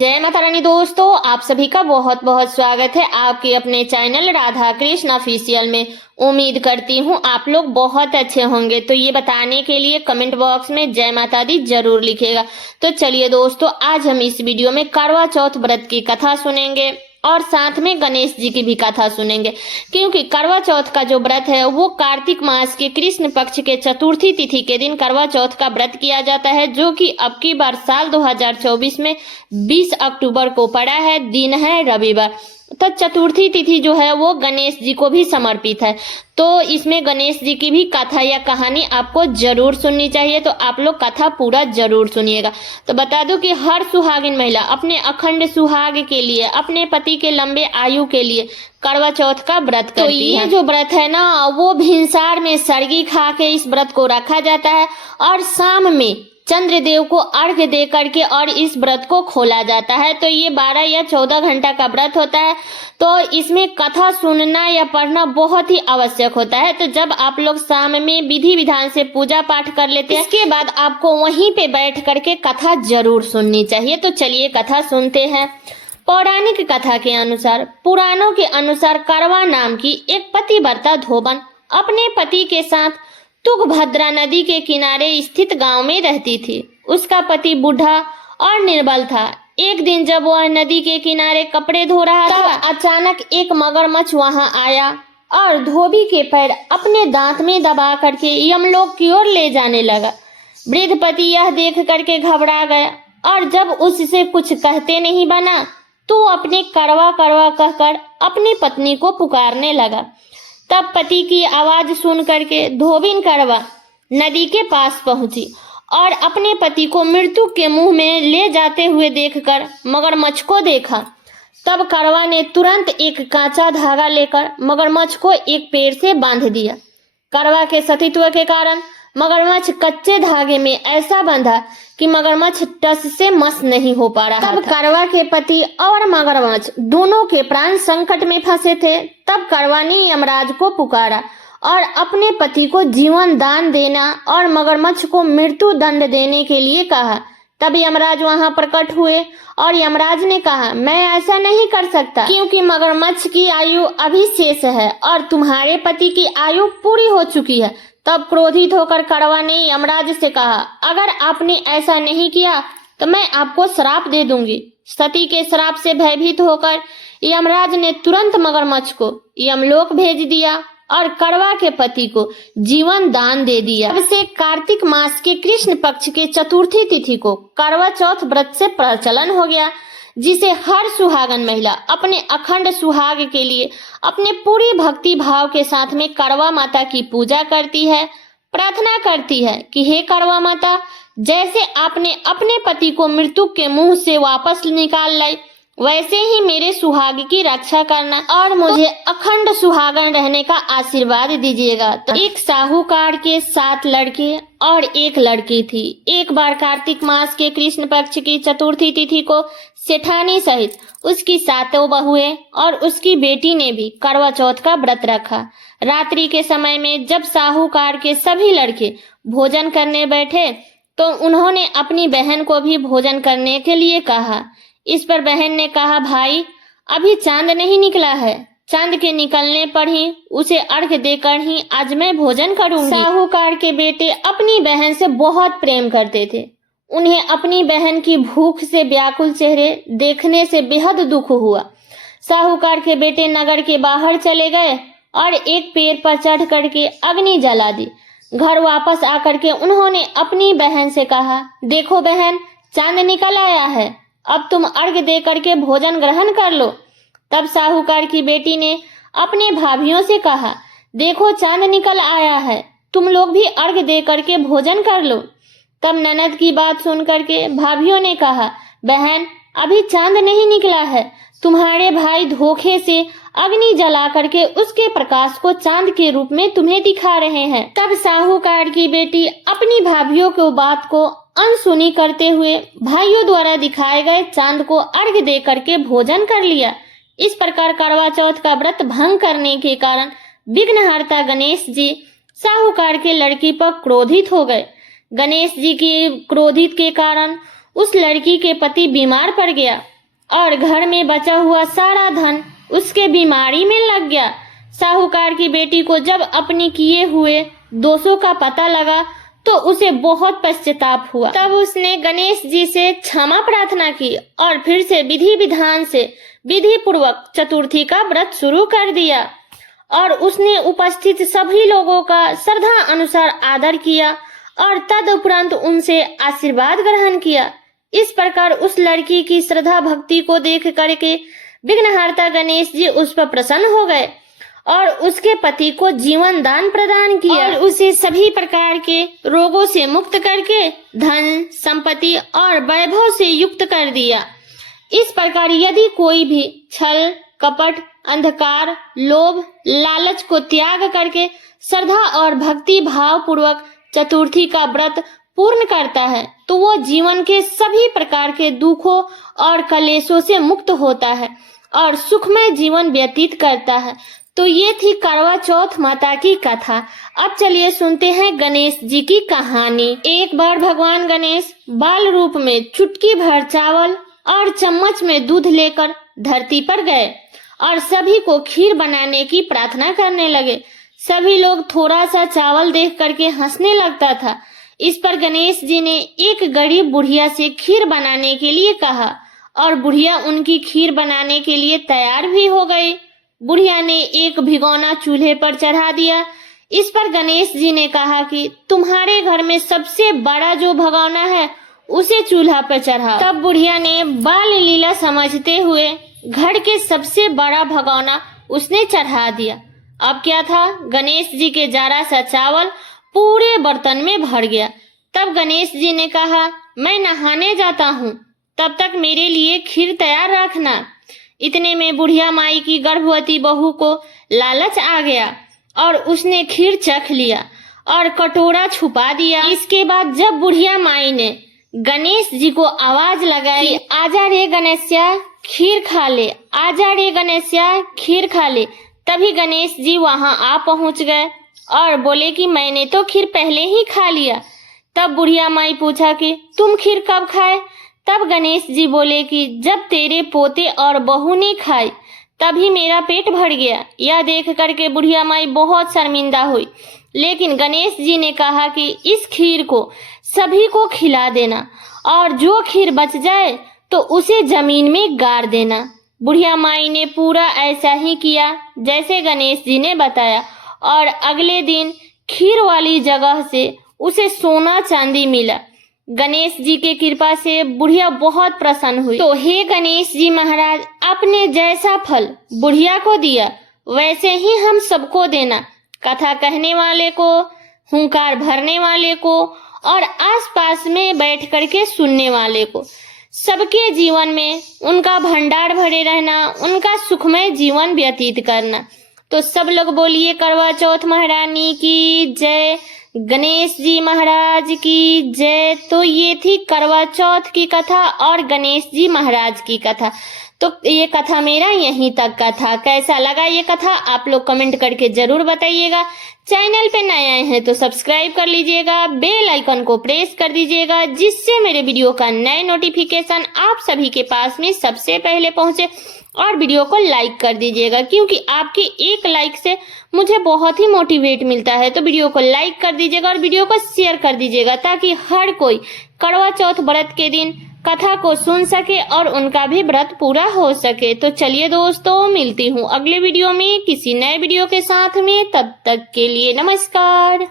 जय माता रानी दोस्तों, आप सभी का बहुत बहुत स्वागत है आपके अपने चैनल राधा कृष्ण ऑफिशियल में। उम्मीद करती हूँ आप लोग बहुत अच्छे होंगे। तो ये बताने के लिए कमेंट बॉक्स में जय माता दी जरूर लिखेगा। तो चलिए दोस्तों, आज हम इस वीडियो में करवा चौथ व्रत की कथा सुनेंगे और साथ में गणेश जी की भी कथा सुनेंगे, क्योंकि करवा चौथ का जो व्रत है वो कार्तिक मास के कृष्ण पक्ष के चतुर्थी तिथि के दिन करवा चौथ का व्रत किया जाता है, जो कि अब की बार साल 2024 में 20 अक्टूबर को पड़ा है। दिन है रविवार। तो चतुर्थी तिथि जो है वो गणेश जी को भी समर्पित है। तो इसमें गणेश जी की भी कथा या कहानी आपको जरूर सुननी चाहिए। तो आप लोग कथा पूरा जरूर सुनिएगा। तो बता दूं कि हर सुहागिन महिला अपने अखंड सुहाग के लिए, अपने पति के लंबे आयु के लिए करवा चौथ का व्रत करती है। तो ये जो व्रत है ना, वो भिनसार में सरगी खा के इस व्रत को रखा जाता है और शाम में चंद्रदेव को अर्घ्य दे करके और इस व्रत को खोला जाता है। तो ये 12 या 14 घंटा का व्रत होता है। तो इसमें कथा सुनना या पढ़ना बहुत ही आवश्यक होता है। तो जब आप लोग शाम में विधि विधान से पूजा पाठ कर लेते हैं, इसके बाद आपको वहीं पे बैठ करके कथा जरूर सुननी चाहिए। तो चलिए कथा सुनते हैं। पौराणिक कथा के अनुसार, पुराणों के अनुसार करवा नाम की एक पतिव्रता धोबन अपने पति के साथ तुंगभद्रा नदी के किनारे स्थित गांव में रहती थी। उसका पति बूढ़ा और निर्बल था। एक दिन जब वह नदी के किनारे कपड़े धो रहा था, अचानक एक मगरमच्छ वहां आया और धोबी के पैर अपने दांत में दबा करके यमलोक की ओर ले जाने लगा। वृद्ध पति यह देख करके घबरा गया और जब उससे कुछ कहते नहीं बना तो अपने करवा करवा कहकर अपनी पत्नी को पुकारने लगा। तब पति की आवाज सुन करके धोबिन करवा नदी के पास पहुंची और अपने पति को मृत्यु के मुंह में ले जाते हुए देखकर मगरमच्छ को देखा। तब करवा ने तुरंत एक कांचा धागा लेकर मगरमच्छ को एक पेड़ से बांध दिया। करवा के सतीत्व के कारण मगरमच्छ कच्चे धागे में ऐसा बंधा कि मगरमच्छ टस से मस नहीं हो पा रहा। तब करवा के पति और मगरमच्छ दोनों के प्राण संकट में फंसे थे। तब करवा ने यमराज को पुकारा और अपने पति को जीवन दान देना और मगरमच्छ को मृत्यु दंड देने के लिए कहा। तब यमराज वहां प्रकट हुए और यमराज ने कहा, मैं ऐसा नहीं कर सकता, क्योंकि मगरमच्छ की आयु अभी शेष है और तुम्हारे पति की आयु पूरी हो चुकी है। तब क्रोधित होकर करवा ने यमराज से कहा, अगर आपने ऐसा नहीं किया तो मैं आपको श्राप दे दूंगी। सती के श्राप से भयभीत होकर यमराज ने तुरंत मगरमच्छ को यमलोक भेज दिया और करवा के पति को जीवन दान दे दिया। तब से कार्तिक मास के कृष्ण पक्ष के चतुर्थी तिथि को करवा चौथ व्रत से प्रचलन हो गया, जिसे हर सुहागन महिला अपने अखंड सुहाग के लिए अपने पूरी भक्ति भाव के साथ में करवा माता की पूजा करती है, प्रार्थना करती है कि हे करवा माता, जैसे आपने अपने पति को मृत्यु के मुंह से वापस निकाल लाई, वैसे ही मेरे सुहाग की रक्षा करना और मुझे अखंड सुहागन रहने का आशीर्वाद दीजिएगा। तो एक साहूकार के 7 लड़के और एक लड़की थी। एक बार कार्तिक मास के कृष्ण पक्ष की चतुर्थी तिथि को सेठानी सहित उसकी 7 बहुएं और उसकी बेटी ने भी करवा चौथ का व्रत रखा। रात्रि के समय में जब साहूकार के सभी लड़के भोजन करने बैठे तो उन्होंने अपनी बहन को भी भोजन करने के लिए कहा। इस पर बहन ने कहा, भाई अभी चांद नहीं निकला है, चांद के निकलने पर ही उसे अर्घ्य देकर ही आज मैं भोजन करूंगी। साहूकार के बेटे अपनी बहन से बहुत प्रेम करते थे। उन्हें अपनी बहन की भूख से व्याकुल चेहरे देखने से बेहद दुख हुआ। साहूकार के बेटे नगर के बाहर चले गए और एक पेड़ पर चढ़ करके अग्नि जला दी। घर वापस आकर के उन्होंने अपनी बहन से कहा, देखो बहन, चांद निकल आया है, अब तुम अर्घ्य दे करके भोजन ग्रहण कर लो। तब साहूकार की बेटी ने अपने भाभियों से कहा, देखो चांद निकल आया है, तुम लोग भी अर्घ्य दे करके भोजन कर लो। तब ननद की बात सुन करके भाभियों ने कहा, बहन अभी चांद नहीं निकला है, तुम्हारे भाई धोखे से अग्नि जला करके उसके प्रकाश को चांद के रूप में तुम्हें दिखा रहे हैं। तब साहूकार की बेटी अपनी भाभियों की बात को अनसुनी करते हुए भाइयों द्वारा दिखाए गए चांद को अर्घ्य दे करके भोजन कर लिया। इस प्रकार करवा चौथ का व्रत भंग करने के कारण विघ्नहर्ता गणेश जी साहूकार के लड़की पर क्रोधित हो गए। गणेश जी की क्रोधित के कारण उस लड़की के पति बीमार पड़ गया और घर में बचा हुआ सारा धन उसके बीमारी में लग गया। साहूकार की बेटी को जब अपने किए हुए दोषों का पता लगा तो उसे बहुत पश्चाताप हुआ। तब उसने गणेश जी से क्षमा प्रार्थना की और फिर से विधि विधान से विधि पूर्वक चतुर्थी का व्रत शुरू कर दिया और उसने उपस्थित सभी लोगों का श्रद्धा अनुसार आदर किया और तदुपरांत उनसे आशीर्वाद ग्रहण किया। इस प्रकार उस लड़की की श्रद्धा भक्ति को देख करके विघ्नहर्ता गणेश जी उस पर प्रसन्न हो गए और उसके पति को जीवन दान प्रदान किया और उसे सभी प्रकार के रोगों से मुक्त करके धन संपत्ति और वैभव से युक्त कर दिया। इस प्रकार यदि कोई भी छल कपट अंधकार लोभ लालच को त्याग करके श्रद्धा और भक्ति भाव पूर्वक चतुर्थी का व्रत पूर्ण करता है तो वो जीवन के सभी प्रकार के दुखों और कलेशों से मुक्त होता है और सुखमय जीवन व्यतीत करता है। तो ये थी करवा चौथ माता की कथा। अब चलिए सुनते हैं गणेश जी की कहानी। एक बार भगवान गणेश बाल रूप में चुटकी भर चावल और चम्मच में दूध लेकर धरती पर गए और सभी को खीर बनाने की प्रार्थना करने लगे। सभी लोग थोड़ा सा चावल देख करके हंसने लगता था। इस पर गणेश जी ने एक गरीब बुढ़िया से खीर बनाने के लिए कहा और बुढ़िया उनकी खीर बनाने के लिए तैयार भी हो गई। बुढ़िया ने एक भिगोना चूल्हे पर चढ़ा दिया। इस पर गणेश जी ने कहा कि तुम्हारे घर में सबसे बड़ा जो भगोना है उसे चूल्हा पर चढ़ाओ। तब बुढ़िया ने बाल लीला समझते हुए घर के सबसे बड़ा भगोना उसने चढ़ा दिया। अब क्या था, गणेश जी के जरा सा चावल पूरे बर्तन में भर गया। तब गणेश जी ने कहा, मैं नहाने जाता हूँ, तब तक मेरे लिए खीर तैयार रखना। इतने में बुढ़िया माई की गर्भवती बहू को लालच आ गया और उसने खीर चख लिया और कटोरा छुपा दिया। इसके बाद जब बुढ़िया माई ने गणेश जी को आवाज लगाई, आजा रे गणेशया खीर खा ले, आजा रे गणेशया खीर खा ले, तभी गणेश जी वहां आ पहुंच गए और बोले कि मैंने तो खीर पहले ही खा लिया। तब बुढ़िया माई पूछा कि तुम खीर कब खाए? तब गणेश जी बोले कि जब तेरे पोते और बहू ने खाई तभी मेरा पेट भर गया। यह देख करके बुढ़िया माई बहुत शर्मिंदा हुई, लेकिन गणेश जी ने कहा कि इस खीर को सभी को खिला देना और जो खीर बच जाए तो उसे जमीन में गाड़ देना। बुढ़िया माई ने पूरा ऐसा ही किया जैसे गणेश जी ने बताया और अगले दिन खीर वाली जगह से उसे सोना चांदी मिला। गणेश जी के कृपा से बुढ़िया बहुत प्रसन्न हुई। तो हे गणेश जी महाराज, आपने जैसा फल बुढ़िया को दिया वैसे ही हम सबको देना। कथा कहने वाले को, हुंकार भरने वाले को और आसपास में बैठ करके सुनने वाले को, सबके जीवन में उनका भंडार भरे रहना, उनका सुखमय जीवन व्यतीत करना। तो सब लोग बोलिए करवा चौथ महारानी की जय, गणेश जी महाराज की जय। तो ये थी करवा चौथ की कथा और गणेश जी महाराज की कथा। तो ये कथा मेरा यहीं तक का था। कैसा लगा ये कथा आप लोग कमेंट करके जरूर बताइएगा। चैनल पे नए आए हैं तो सब्सक्राइब कर लीजिएगा, बेल आइकन को प्रेस कर दीजिएगा जिससे मेरे वीडियो का नए नोटिफिकेशन आप सभी के पास में सबसे पहले पहुंचे। और वीडियो को लाइक कर दीजिएगा क्योंकि आपके एक लाइक से मुझे बहुत ही मोटिवेट मिलता है। तो वीडियो को लाइक कर दीजिएगा और वीडियो को शेयर कर दीजिएगा ताकि हर कोई करवा चौथ व्रत के दिन कथा को सुन सके और उनका भी व्रत पूरा हो सके। तो चलिए दोस्तों, मिलती हूँ अगले वीडियो में किसी नए वीडियो के साथ में। तब तक के लिए नमस्कार।